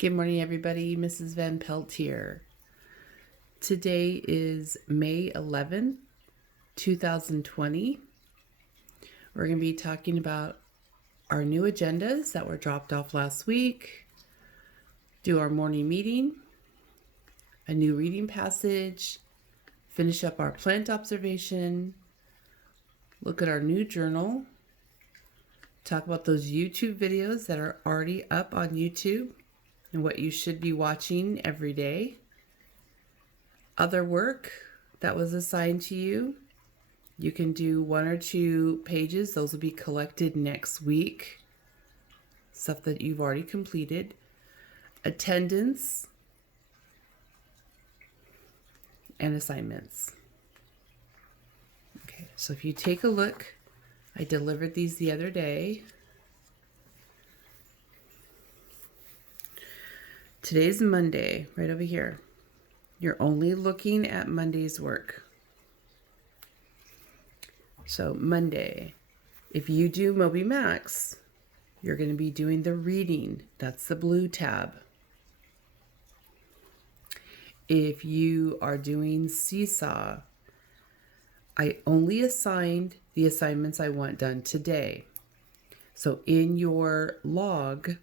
Good morning, everybody. Mrs. Van Pelt here. Today is May 11th, 2020. We're going to be talking about our new agendas that were dropped off last week, do our morning meeting, a new reading passage, finish up our plant observation, look at our new journal, talk about those YouTube videos that are already up on YouTube and what you should be watching every day. Other work that was assigned to you. You can do 1 or 2 pages. Those will be collected next week. Stuff that you've already completed. Attendance and assignments. Okay, so if you take a look, I delivered these the other day. Today's Monday, right over here. You're only looking at Monday's work. So Monday, if you do Moby Max, you're going to be doing the reading. That's the blue tab. If you are doing Seesaw, I only assigned the assignments I want done today. So in your log,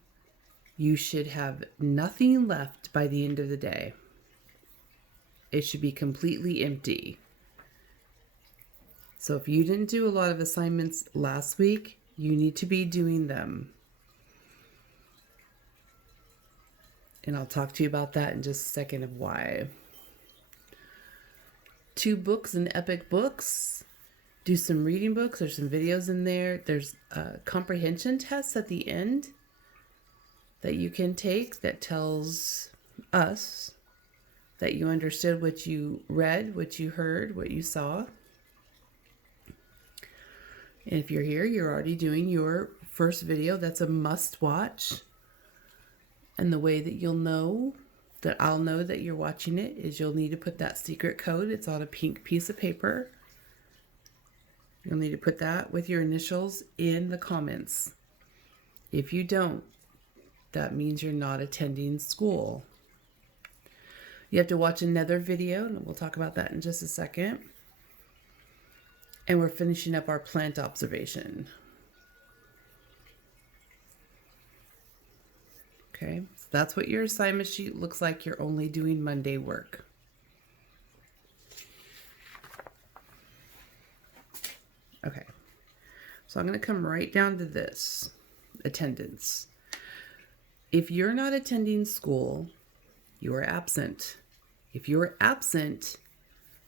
you should have nothing left by the end of the day. It should be completely empty. So if you didn't do a lot of assignments last week, you need to be doing them. And I'll talk to you about that in just a second of why. 2 books and Epic Books. Do some reading books. There's some videos in there. There's comprehension tests at the end that you can take that tells us that you understood what you read, what you heard, what you saw. And if you're here, you're already doing your first video. That's a must watch. And the way that you'll know, that I'll know that you're watching it, is you'll need to put that secret code. It's on a pink piece of paper. You'll need to put that with your initials in the comments. If you don't, that means you're not attending school. You have to watch another video, and we'll talk about that in just a second. And we're finishing up our plant observation. Okay, so that's what your assignment sheet looks like. You're only doing Monday work. Okay, so I'm going to come right down to this, attendance. If you're not attending school, you are absent. If you're absent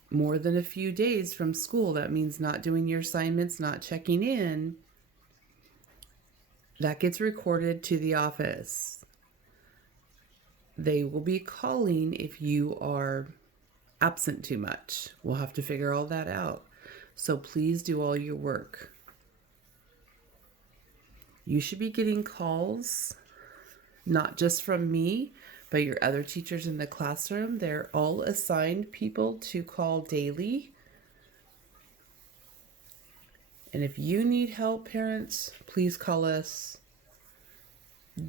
more than a few days from school, that means not doing your assignments, not checking in, that gets recorded to the office. They will be calling if you are absent too much. We'll have to figure all that out. So please do all your work. You should be getting calls, not just from me, but your other teachers in the classroom. They're all assigned people to call daily. And if you need help, parents, please call us.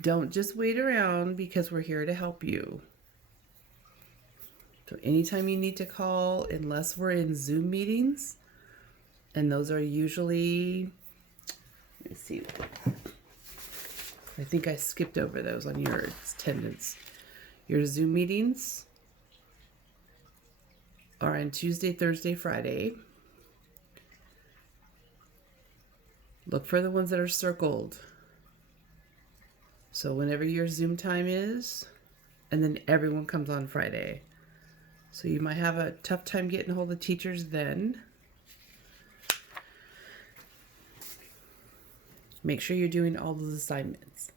Don't just wait around, because we're here to help you. So anytime you need to call, unless we're in Zoom meetings, and those are usually, let me see, I think I skipped over those on your attendance. Your Zoom meetings are on Tuesday, Thursday, Friday. Look for the ones that are circled. So whenever your Zoom time is, and then everyone comes on Friday. So you might have a tough time getting a hold of teachers then. Make sure you're doing all those assignments.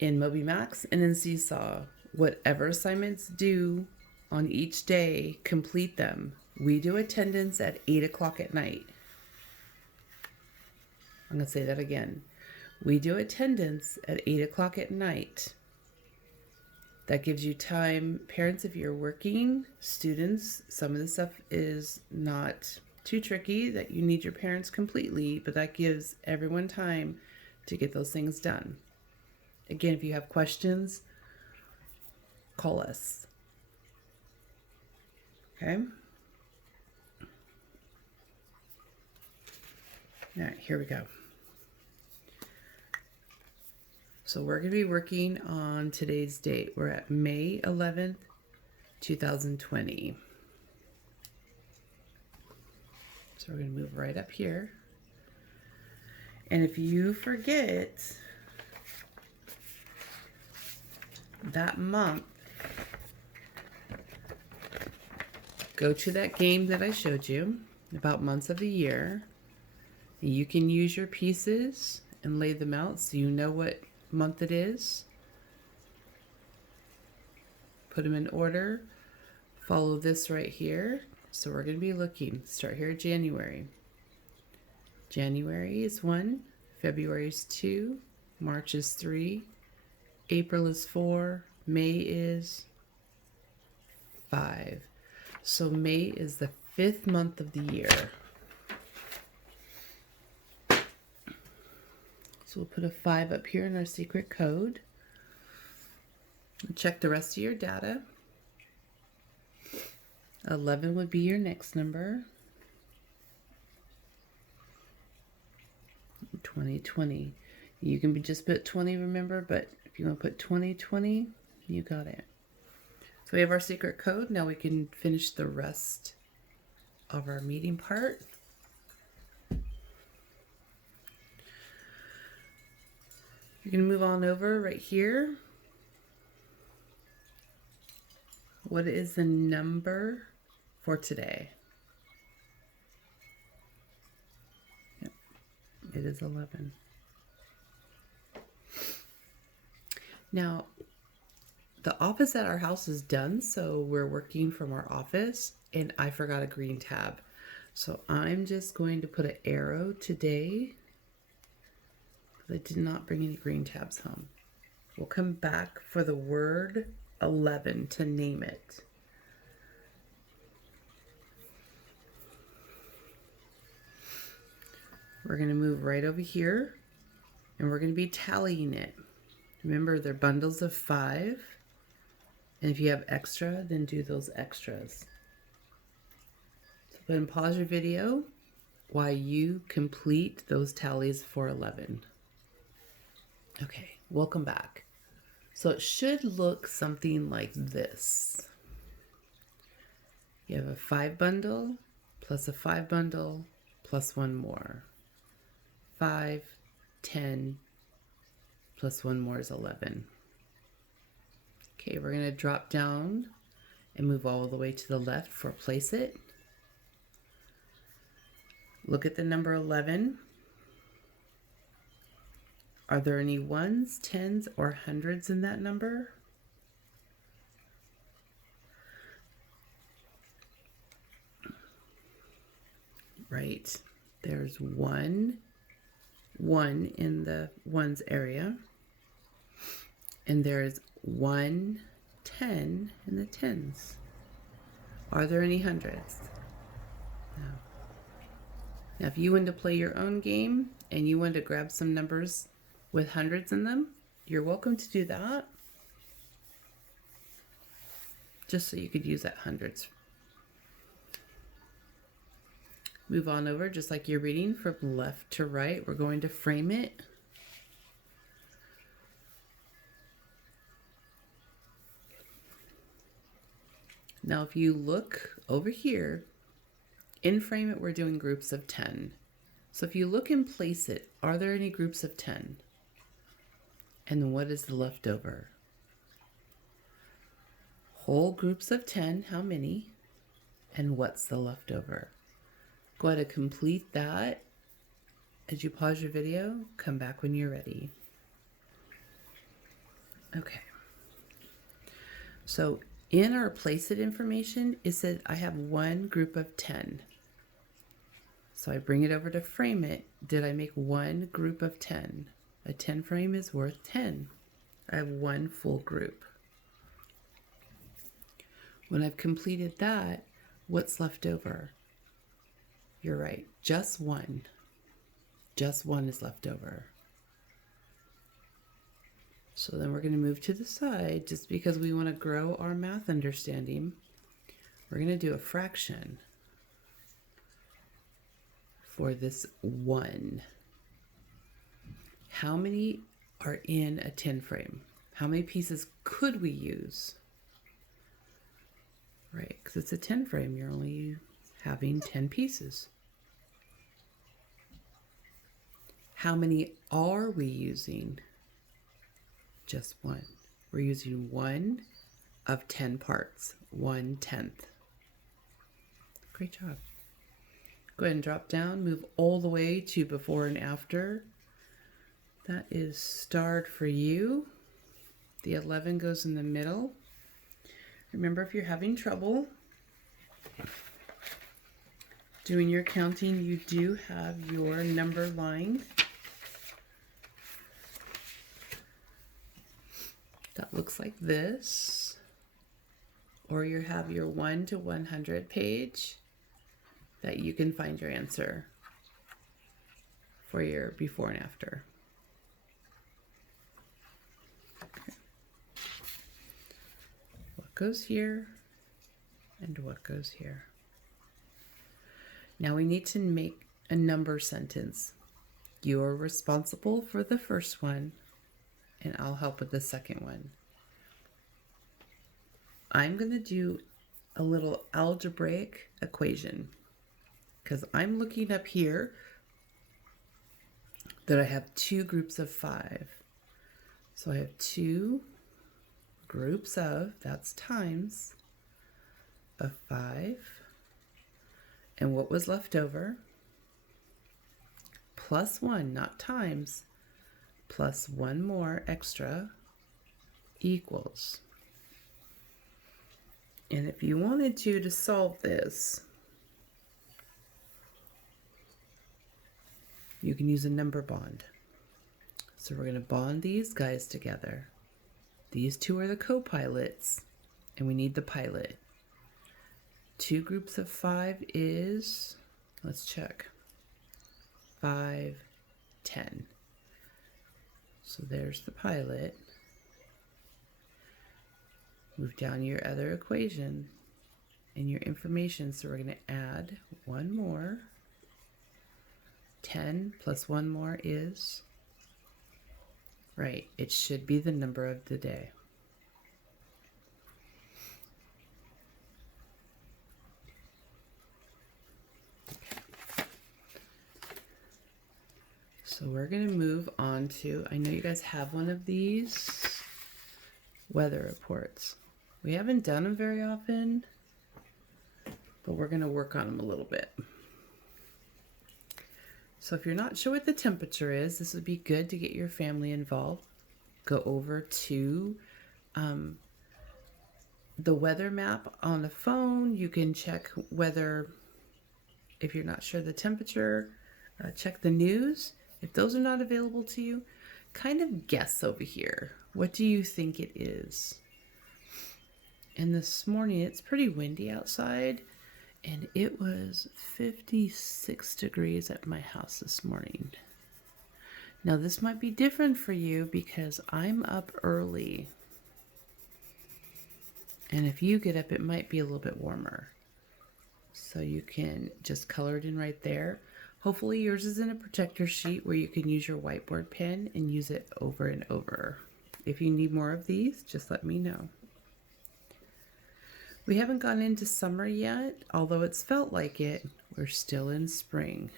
In Moby Max and in Seesaw, whatever assignments due on each day, complete them. We do attendance at 8 o'clock at night. I'm going to say that again. We do attendance at 8 o'clock at night. That gives you time. Parents, if you're working, students, some of the stuff is not too tricky that you need your parents completely, but that gives everyone time to get those things done. Again, if you have questions, call us. Okay? All right, here we go. So we're going to be working on today's date. We're at May 11th, 2020. So we're going to move right up here. And if you forget that month, go to that game that I showed you about months of the year. You can use your pieces and lay them out so you know what month it is. Put them in order. Follow this right here. So we're going to be looking. Start here at January. January is 1. February is 2. March is 3. April is 4. May is 5. So May is the 5th month of the year. So we'll put a 5 up here in our secret code. Check the rest of your data. 11 would be your next number. 2020. You can just put 20, remember, but if you want to put 2020, you got it. So we have our secret code. Now we can finish the rest of our meeting part. You're going to move on over right here. What is the number for today? Yep, it is 11. Now, the office at our house is done, so we're working from our office, and I forgot a green tab. So I'm just going to put an arrow today. I did not bring any green tabs home. We'll come back for the word 11 to name it. We're going to move right over here, and we're going to be tallying it. Remember, they're bundles of 5. And if you have extra, then do those extras. So go ahead and pause your video while you complete those tallies for 11. Okay, welcome back. So it should look something like this. You have a 5 bundle plus a 5 bundle plus 1 more. 5, 10, plus 1 more is 11. Okay, we're going to drop down and move all the way to the left for place it. Look at the number 11. Are there any 1s, 10s, or 100s in that number? Right, there's 1 in the 1s area, and there's 1 10 in the 10s. Are there any 100s? No. Now, if you want to play your own game and you want to grab some numbers with 100s in them, you're welcome to do that. Just so you could use that 100s. Move on over, just like you're reading from left to right. We're going to frame it. Now, if you look over here, in frame it, we're doing groups of 10. So if you look and place it, are there any groups of 10? And then what is the leftover? Whole groups of 10, how many? And what's the leftover? Go ahead and complete that. As you pause your video, come back when you're ready. Okay. So in our place it information, it said I have 1 group of 10. So I bring it over to frame it. Did I make 1 group of 10? A 10 frame is worth 10. I have 1 full group. When I've completed that, what's left over? You're right, just 1. Just 1 is left over. So then we're going to move to the side just because we want to grow our math understanding. We're going to do a fraction for this 1. How many are in a 10 frame? How many pieces could we use? Right, because it's a 10 frame, you're only having 10 pieces. How many are we using? Just 1. We're using 1 of 10 parts, 1/10. Great job. Go ahead and drop down, move all the way to before and after. That is starred for you. The 11 goes in the middle. Remember, if you're having trouble doing your counting, you do have your number line. That looks like this. Or you have your 1 to 100 page that you can find your answer for your before and after. Okay. What goes here and what goes here? Now we need to make a number sentence. You are responsible for the first one, and I'll help with the second one. I'm going to do a little algebraic equation because I'm looking up here that I have 2 groups of 5. So I have 2 groups of, that's times, of 5. And what was left over? Plus 1, not times, plus 1 more extra equals. And if you wanted to solve this, you can use a number bond. So we're going to bond these guys together. These 2 are the co-pilots, and we need the pilot. 2 groups of 5 is, let's check, 5, 10. So there's the pilot. Move down your other equation and your information. So we're going to add 1 more. 10 plus 1 more is, right, it should be the number of the day. So we're going to move on to, I know you guys have one of these weather reports. We haven't done them very often, but we're going to work on them a little bit. So if you're not sure what the temperature is, this would be good to get your family involved. Go over to the weather map on the phone. You can check whether, if you're not sure the temperature, check the news. If those are not available to you, kind of guess over here. What do you think it is? And this morning, it's pretty windy outside, and it was 56 degrees at my house this morning. Now, this might be different for you because I'm up early. And if you get up, it might be a little bit warmer. So you can just color it in right there. Hopefully yours is in a protector sheet where you can use your whiteboard pen and use it over and over. If you need more of these, just let me know. We haven't gone into summer yet, although it's felt like it. We're still in spring.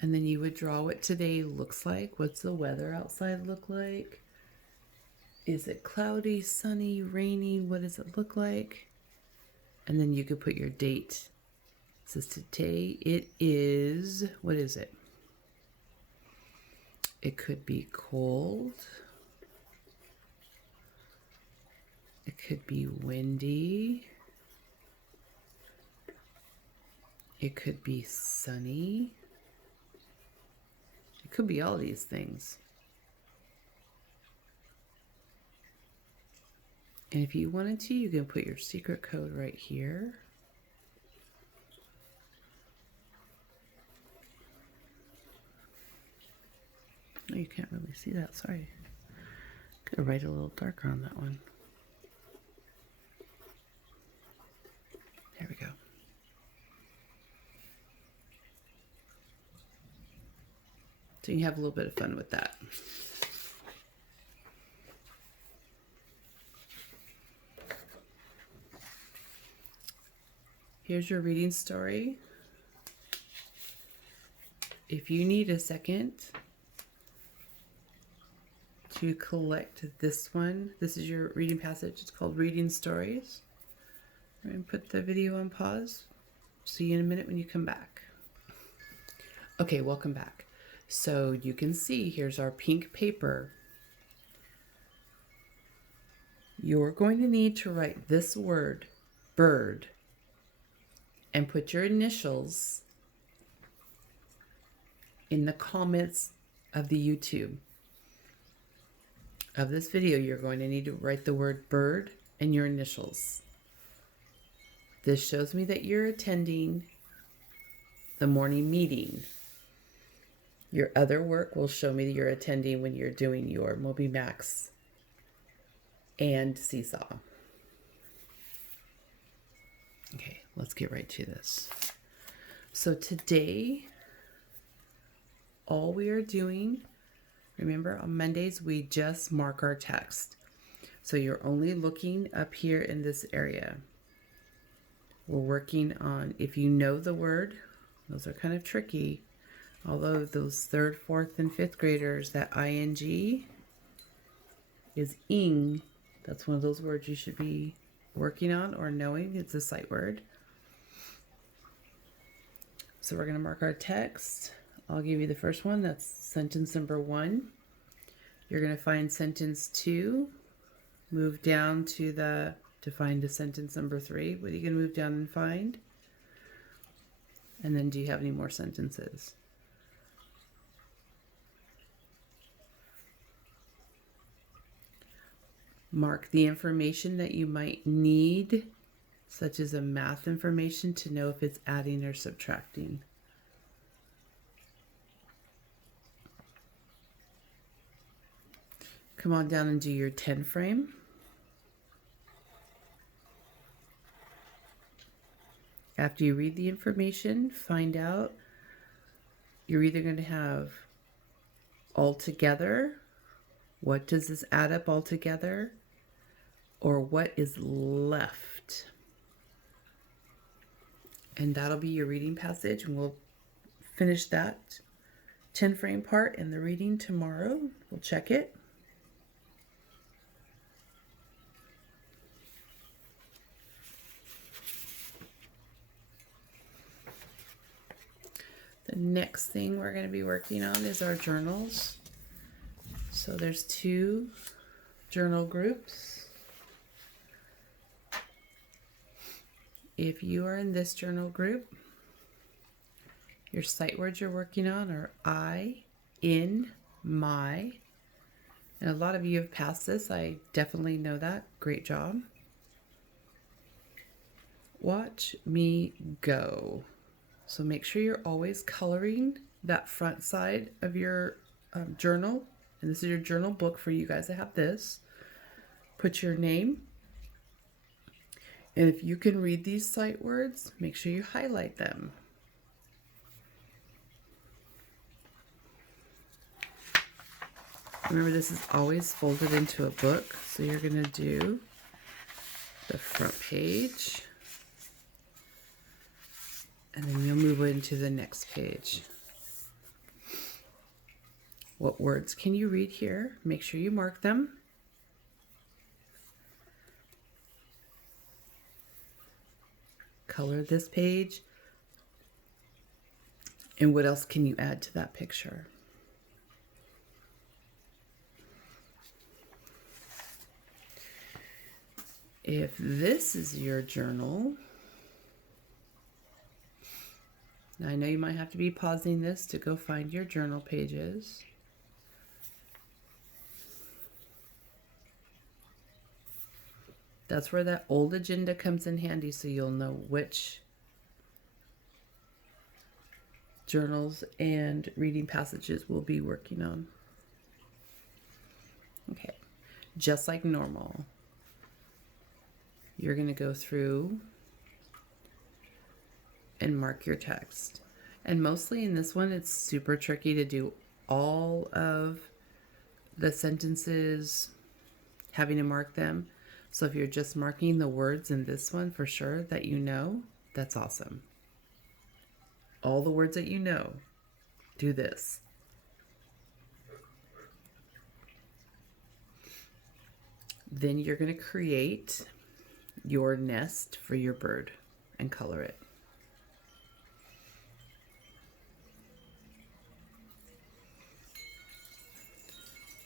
And then you would draw what today looks like. What's the weather outside look like? Is it cloudy, sunny, rainy? What does it look like? And then you could put your date. It says today it is, what is it? It could be cold. It could be windy. It could be sunny. It could be all these things. And if you wanted to, you can put your secret code right here. you can't really see that. Sorry. Could write a little darker on that one. There we go. So you can have a little bit of fun with that. Here's your reading story. If you need a second to collect this one, this is your reading passage. It's called Reading Stories. I'm going to put the video on pause. See you in a minute when you come back. Okay, welcome back. So you can see here's our pink paper. You're going to need to write this word, bird, and put your initials in the comments of the YouTube of this video. You're going to need to write the word bird and your initials. This shows me that you're attending the morning meeting. Your other work will show me that you're attending when you're doing your Moby Max and Seesaw. Okay, let's get right to this. So today, all we are doing, remember on Mondays, we just mark our text. So you're only looking up here in this area. We're working on, if you know the word, those are kind of tricky. Although those 3rd, 4th, and 5th graders, that ing is ing. That's one of those words you should be working on or knowing. It's a sight word. So we're going to mark our text. I'll give you the first one. That's sentence number 1. You're going to find sentence 2. Move down to find the sentence number 3. What are you going to move down and find? And then do you have any more sentences? Mark the information that you might need, such as a math information, to know if it's adding or subtracting. Come on down and do your 10 frame. After you read the information, find out, you're either going to have all together, what does this add up all together, or what is left. And that'll be your reading passage, and we'll finish that 10 frame part in the reading tomorrow. We'll check it. The next thing we're going to be working on is our journals. So there's 2 journal groups. If you are in this journal group, your sight words you're working on are I, in, my. And a lot of you have passed this. I definitely know that. Great job. Watch me go. So make sure you're always coloring that front side of your journal. And this is your journal book for you guys that have this. Put your name. And if you can read these sight words, make sure you highlight them. Remember, this is always folded into a book. So you're going to do the front page. And then you'll move into the next page. What words can you read here? Make sure you mark them. Color this page. And what else can you add to that picture? If this is your journal, now I know you might have to be pausing this to go find your journal pages. That's where that old agenda comes in handy, so you'll know which journals and reading passages we'll be working on. Okay, just like normal, you're going to go through and mark your text. And mostly in this one, it's super tricky to do all of the sentences, having to mark them. So if you're just marking the words in this one for sure that you know, that's awesome. All the words that you know, do this. Then you're going to create your nest for your bird and color it.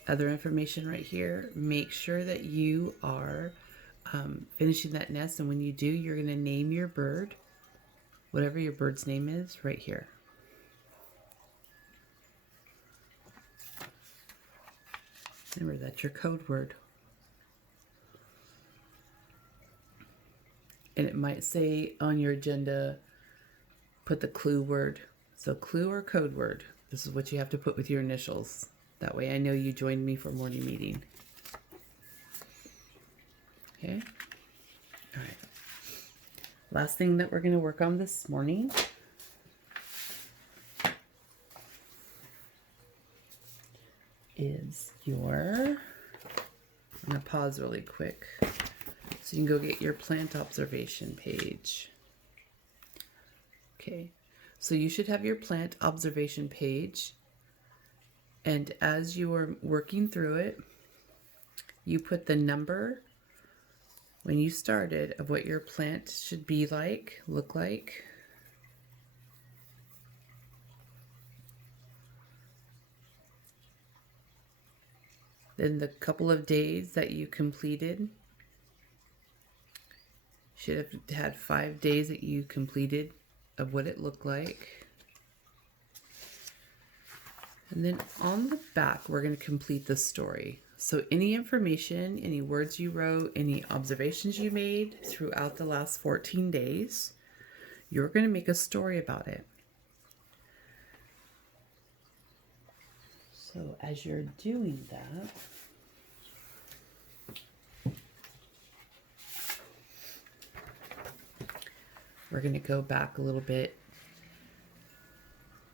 Other information right here, make sure that you are finishing that nest, and when you do, you're going to name your bird, whatever your bird's name is, right here. Remember, that's your code word. And it might say on your agenda, put the clue word. So clue or code word, this is what you have to put with your initials. That way I know you joined me for morning meeting. Okay. All right. Last thing that we're going to work on this morning is I'm going to pause really quick so you can go get your plant observation page. Okay. So you should have your plant observation page. And as you are working through it, you put the number when you started of what your plant should be like, look like. Then the couple of days that you completed, should have had 5 days that you completed of what it looked like. And then on the back, we're going to complete the story. So any information, any words you wrote, any observations you made throughout the last 14 days, you're going to make a story about it. So as you're doing that, we're going to go back a little bit.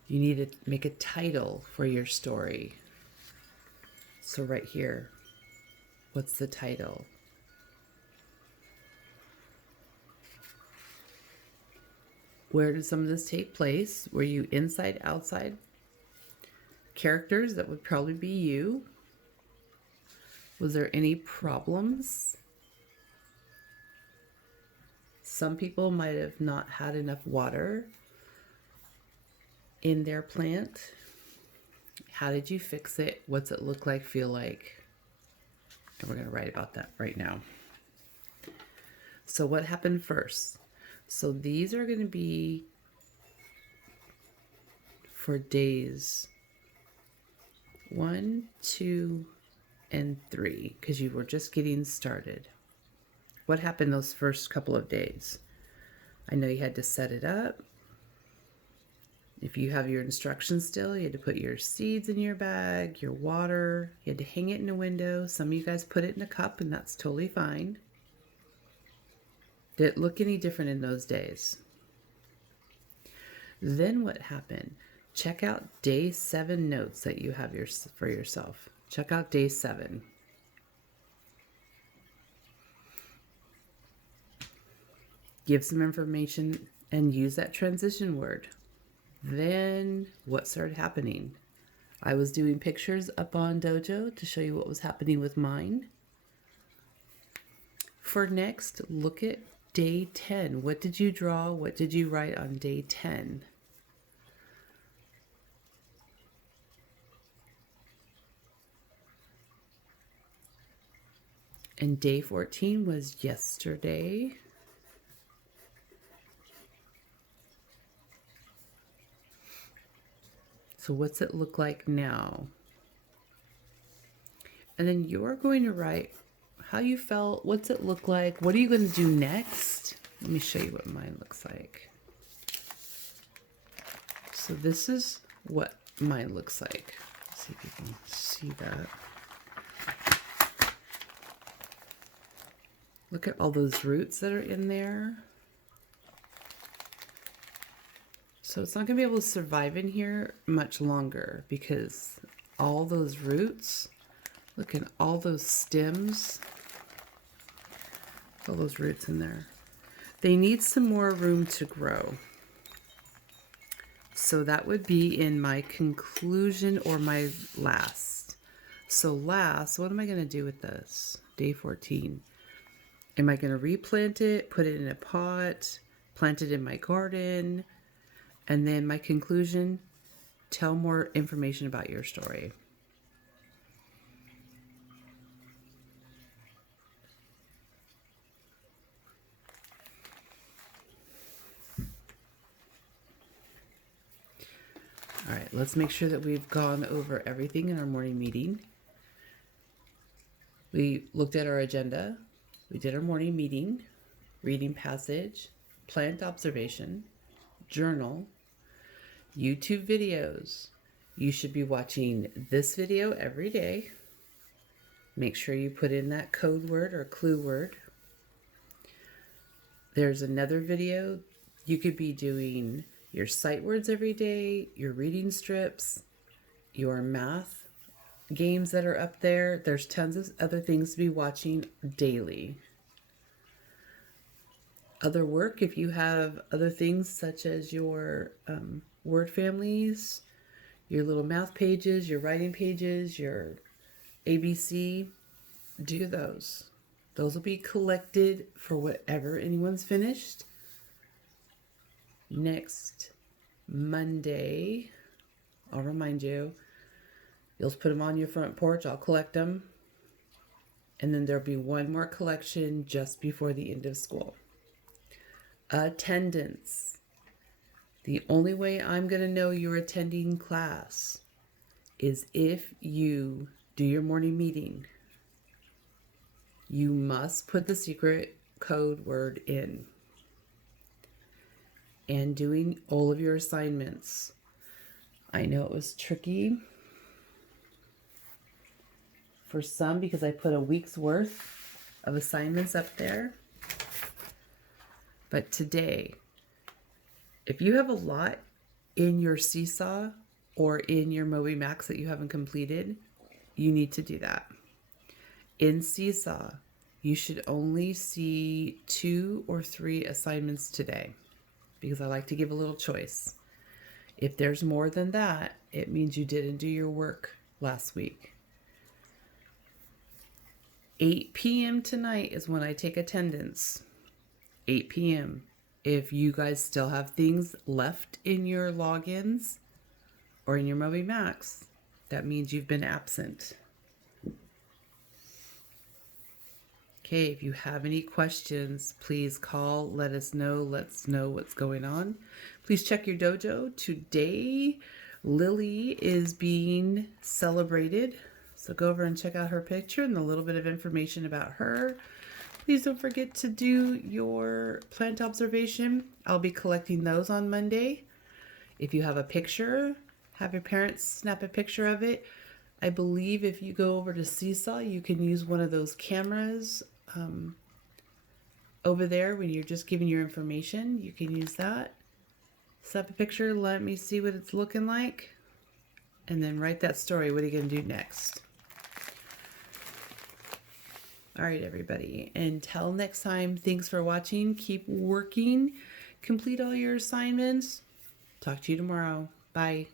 You need to make a title for your story. So right here, what's the title? Where did some of this take place? Were you inside, outside? Characters, that would probably be you. Was there any problems? Some people might have not had enough water in their plant. How did you fix it? What's it look like, feel like? And we're going to write about that right now. So what happened first? So these are going to be for days 1, 2, and 3, because you were just getting started. What happened those first couple of days? I know you had to set it up. If you have your instructions still, you had to put your seeds in your bag, your water. You had to hang it in a window. Some of you guys put it in a cup, and that's totally fine. Did it look any different in those days? Then what happened? Check out day 7 notes that you have for yourself. Check out day 7. Give some information and use that transition word. Then what started happening? I was doing pictures up on Dojo to show you what was happening with mine. For next, look at day 10. What did you draw? What did you write on day 10? And day 14 was yesterday. So what's it look like now? And then you're going to write how you felt, what's it look like, what are you going to do next? Let me show you what mine looks like. So this is what mine looks like. Let's see if you can see that. Look at all those roots that are in there. So it's not going to be able to survive in here much longer because all those roots, look at all those stems, all those roots in there. They need some more room to grow. So that would be in my conclusion or my last. So last, what am I going to do with this? Day 14. Am I going to replant it, put it in a pot, plant it in my garden? And then my conclusion, tell more information about your story. All right, let's make sure that we've gone over everything in our morning meeting. We looked at our agenda. We did our morning meeting, reading passage, plant observation, journal, YouTube videos. You should be watching this video every day. Make sure you put in that code word or clue word. There's another video. You could be doing your sight words every day, your reading strips, your math games that are up there. There's tons of other things to be watching daily. Other work, if you have other things such as your word families, your little math pages, your writing pages, your ABC, do those. Those will be collected for whatever anyone's finished. Next Monday, I'll remind you, you'll put them on your front porch. I'll collect them. And then there'll be one more collection just before the end of school. Attendance. The only way I'm going to know you're attending class is if you do your morning meeting. You must put the secret code word in. And doing all of your assignments. I know it was tricky for some because I put a week's worth of assignments up there. But today, if you have a lot in your Seesaw or in your Moby Max that you haven't completed, you need to do that. In Seesaw, you should only see 2 or 3 assignments today because I like to give a little choice. If there's more than that, it means you didn't do your work last week. 8 p.m. tonight is when I take attendance. 8 p.m. If you guys still have things left in your logins or in your Moby Max, that means you've been absent. Okay, if you have any questions, please call, let us know, let's know what's going on. Please check your dojo. Today, Lily is being celebrated. So go over and check out her picture and a little bit of information about her. Please don't forget to do your plant observation. I'll be collecting those on Monday. If you have a picture, have your parents snap a picture of it. I believe if you go over to Seesaw, you can use one of those cameras over there when you're just giving your information. You can use that. Snap a picture, let me see what it's looking like, and then write that story. What are you going to do next? All right, everybody. Until next time, thanks for watching. Keep working. Complete all your assignments. Talk to you tomorrow. Bye.